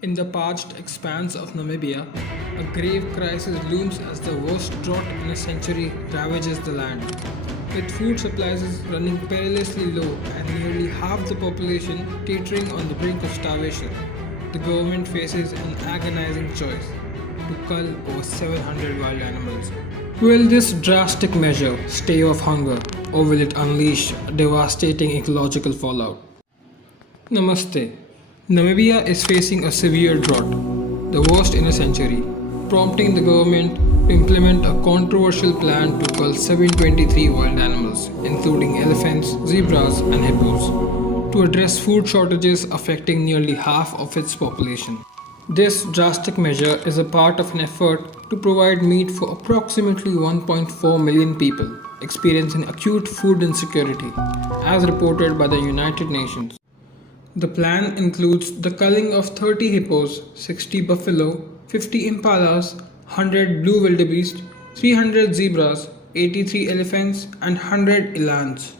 In the parched expanse of Namibia, a grave crisis looms as the worst drought in a century ravages the land. With food supplies running perilously low and nearly half the population teetering on the brink of starvation, the government faces an agonizing choice to cull over 700 wild animals. Will this drastic measure stave off hunger, or will it unleash devastating ecological fallout? Namaste. Namibia is facing a severe drought, the worst in a century, prompting the government to implement a controversial plan to cull 723 wild animals, including elephants, zebras, and hippos, to address food shortages affecting nearly half of its population. This drastic measure is a part of an effort to provide meat for approximately 1.4 million people experiencing acute food insecurity, as reported by the United Nations. The plan includes the culling of 30 hippos, 60 buffalo, 50 impalas, 100 blue wildebeest, 300 zebras, 83 elephants, and 100 elands.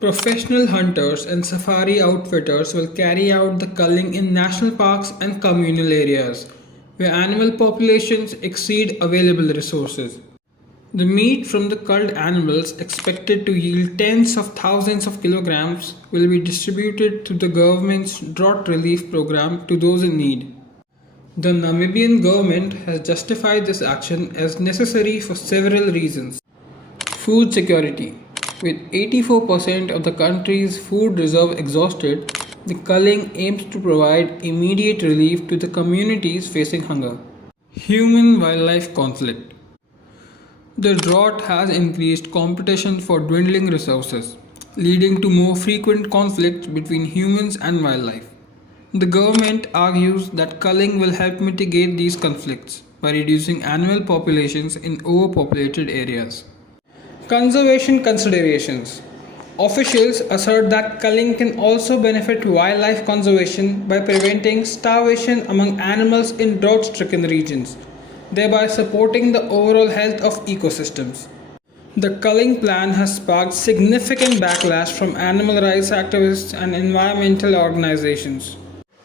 Professional hunters and safari outfitters will carry out the culling in national parks and communal areas where animal populations exceed available resources. The meat from the culled animals, expected to yield tens of thousands of kilograms, will be distributed through the government's drought relief program to those in need. The Namibian government has justified this action as necessary for several reasons. Food security. With 84% of the country's food reserve exhausted, the culling aims to provide immediate relief to the communities facing hunger. Human wildlife conflict. The drought has increased competition for dwindling resources, leading to more frequent conflicts between humans and wildlife. The government argues that culling will help mitigate these conflicts by reducing animal populations in overpopulated areas. Conservation considerations. Officials assert that culling can also benefit wildlife conservation by preventing starvation among animals in drought stricken regions, thereby supporting the overall health of ecosystems. The culling plan has sparked significant backlash from animal rights activists and environmental organizations.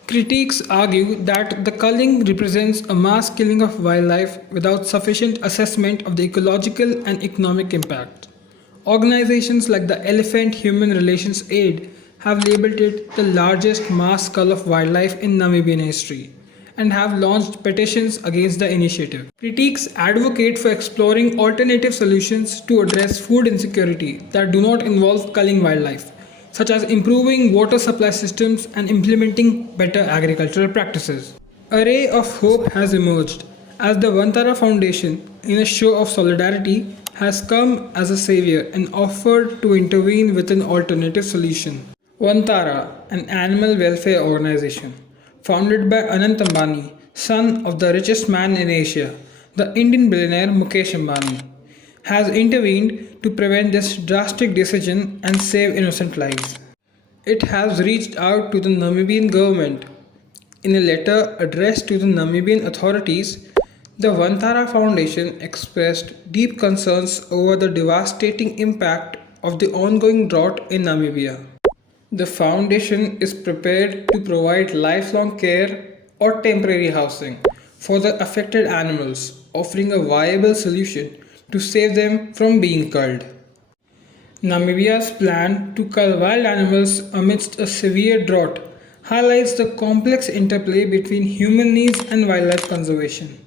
Critics argue that the culling represents a mass killing of wildlife without sufficient assessment of the ecological and economic impact. Organizations like the Elephant Human Relations Aid have labeled it the largest mass cull of wildlife in Namibian history and have launched petitions against the initiative. Critics advocate for exploring alternative solutions to address food insecurity that do not involve culling wildlife, such as improving water supply systems and implementing better agricultural practices. A ray of hope has emerged as the Vantara Foundation, in a show of solidarity, has come as a savior and offered to intervene with an alternative solution. Vantara, an animal welfare organization, founded by Anant Ambani, son of the richest man in Asia, the Indian billionaire Mukesh Ambani, has intervened to prevent this drastic decision and save innocent lives. It has reached out to the Namibian government. In a letter addressed to the Namibian authorities, the Vantara Foundation expressed deep concerns over the devastating impact of the ongoing drought in Namibia. The foundation is prepared to provide lifelong care or temporary housing for the affected animals, offering a viable solution to save them from being culled. Namibia's plan to cull wild animals amidst a severe drought highlights the complex interplay between human needs and wildlife conservation.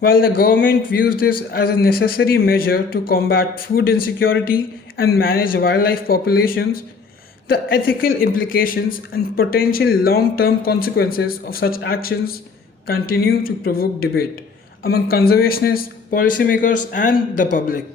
While the government views this as a necessary measure to combat food insecurity and manage wildlife populations, the ethical implications and potential long term consequences of such actions continue to provoke debate among conservationists, policymakers, and the public.